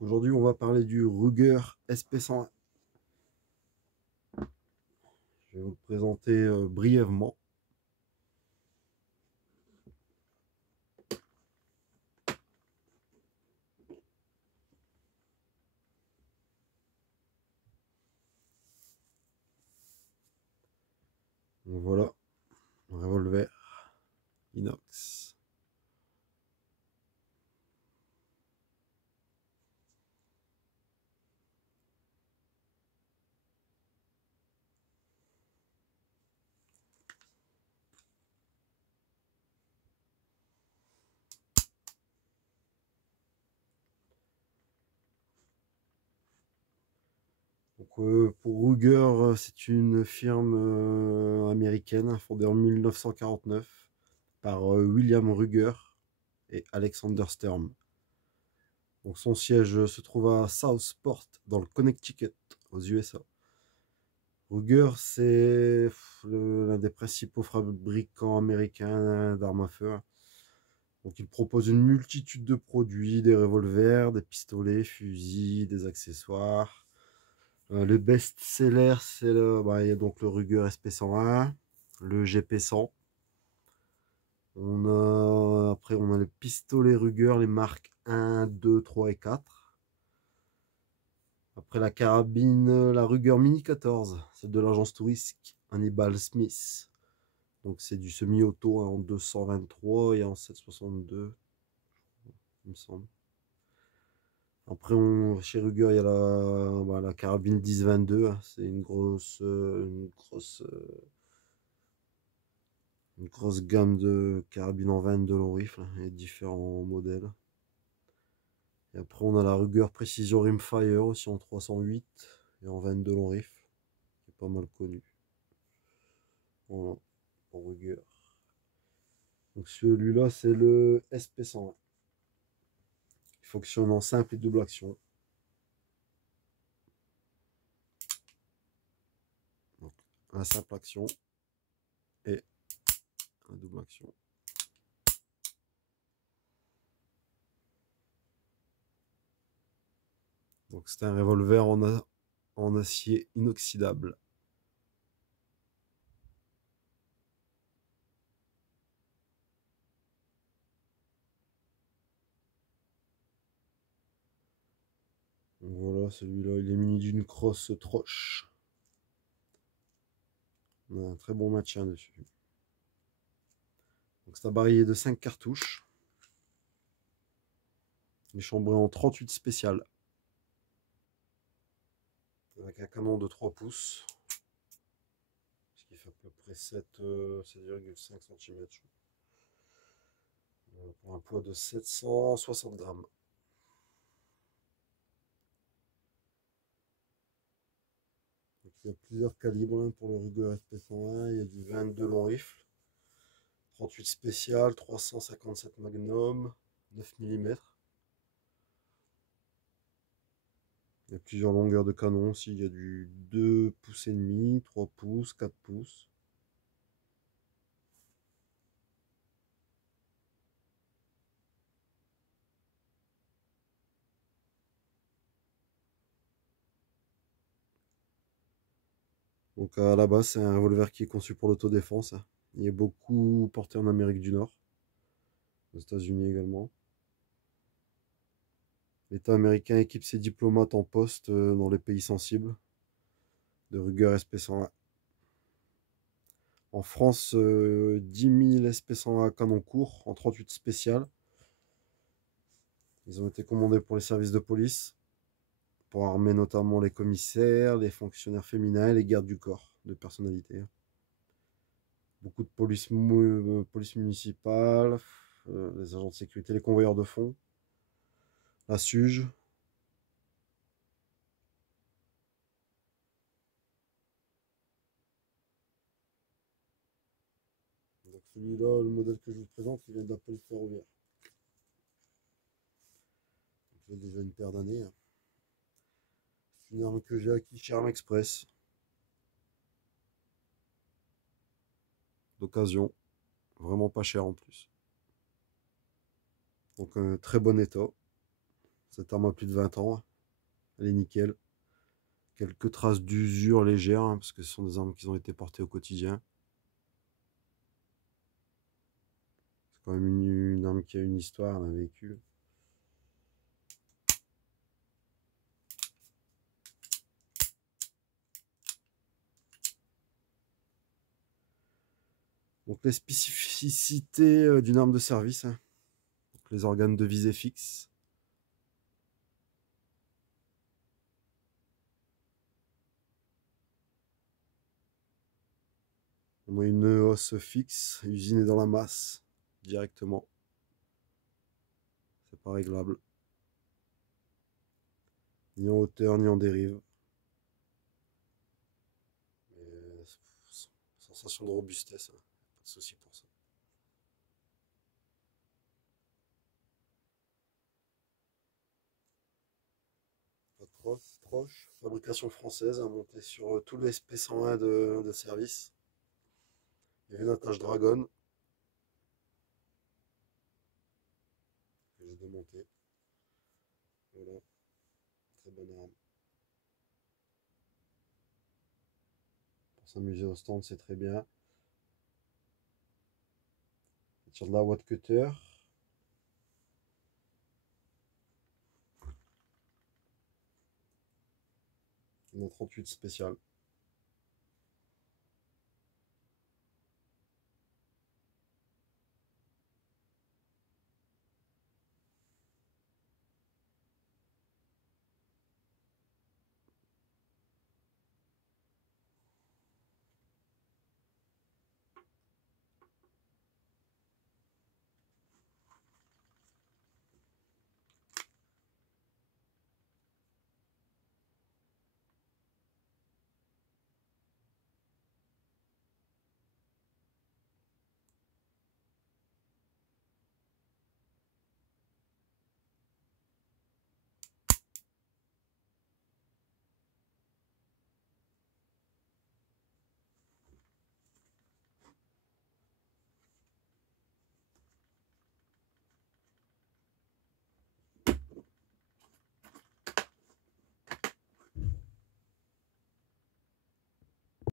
Aujourd'hui, on va parler du Ruger SP101. Je vais vous le présenter brièvement. Donc voilà, un revolver inox. Donc, pour Ruger, c'est une firme américaine fondée en 1949 par William Ruger et Alexander Sturm. Donc, son siège se trouve à Southport, dans le Connecticut, aux USA. Ruger, c'est l'un des principaux fabricants américains d'armes à feu. Donc, il propose une multitude de produits, des revolvers, des pistolets, fusils, des accessoires. Le best-seller, il y a donc le Ruger SP101, le GP100. Après, on a les pistolets Ruger, les marques 1, 2, 3 et 4. Après, la carabine, la Ruger Mini 14, c'est de l'agence touristique Hannibal Smith. Donc, c'est du semi-auto en 223 et en 762, il me semble. Après, chez Ruger, il y a la carabine 10-22. Hein. C'est une grosse gamme de carabines en 22 long rifle hein, et différents modèles. Et après, on a la Ruger Precision Rimfire aussi en 308 et en 22 long rifle, qui est pas mal connu. Voilà, pour Ruger. Donc celui-là, c'est le SP101. Il fonctionne en simple et double action. Donc, un simple action et un double action. Donc c'est un revolver en acier inoxydable. Donc voilà, celui-là, il est muni d'une crosse Troche. On a un très bon maintien dessus. Donc c'est un barillet de 5 cartouches. Il est chambré en 38 spécial. Avec un canon de 3 pouces. Ce qui fait à peu près 7,5 cm. Pour un poids de 760 grammes. Donc, il y a plusieurs calibres hein, pour le Ruger SP101. Il y a du 22 long rifle, 38 spécial, 357 magnum, 9 mm. Il y a plusieurs longueurs de canon aussi. Il y a du 2 pouces et demi, 3 pouces, 4 pouces. Donc à la base, c'est un revolver qui est conçu pour l'autodéfense. Hein. Il est beaucoup porté en Amérique du Nord, aux États-Unis également. L'État américain équipe ses diplomates en poste dans les pays sensibles de Ruger SP101. En France, 10 000 SP101 canon court en 38 spécial. Ils ont été commandés pour les services de police, pour armer notamment les commissaires, les fonctionnaires féminins et les gardes du corps de personnalité. Beaucoup de police municipale, les agents de sécurité, les convoyeurs de fonds, la SUGE. Donc celui-là, le modèle que je vous présente, il vient de la police ferroviaire. Donc, il a déjà une paire d'années. Hein. C'est une arme que j'ai acquis chez Arme Express. D'occasion. Vraiment pas cher en plus. Donc un très bon état. Cette arme a plus de 20 ans. Elle est nickel. Quelques traces d'usure légères, hein, parce que ce sont des armes qui ont été portées au quotidien. C'est quand même une arme qui a une histoire, un vécu. Donc les spécificités d'une arme de service, hein. Donc, les organes de visée fixes. On a une hausse fixe, usinée dans la masse, directement. C'est pas réglable. Ni en hauteur, ni en dérive. Mais, sensation de robustesse, hein. Pas de souci pour ça. Pas de proche. Fabrication française, hein, montée sur tous les SP101 de service. Il y a une attache Dragon que j'ai démontée. Voilà, très bonne arme. Pour s'amuser au stand, c'est très bien. Il tire de la Watt Cutter. Une 38 spéciale.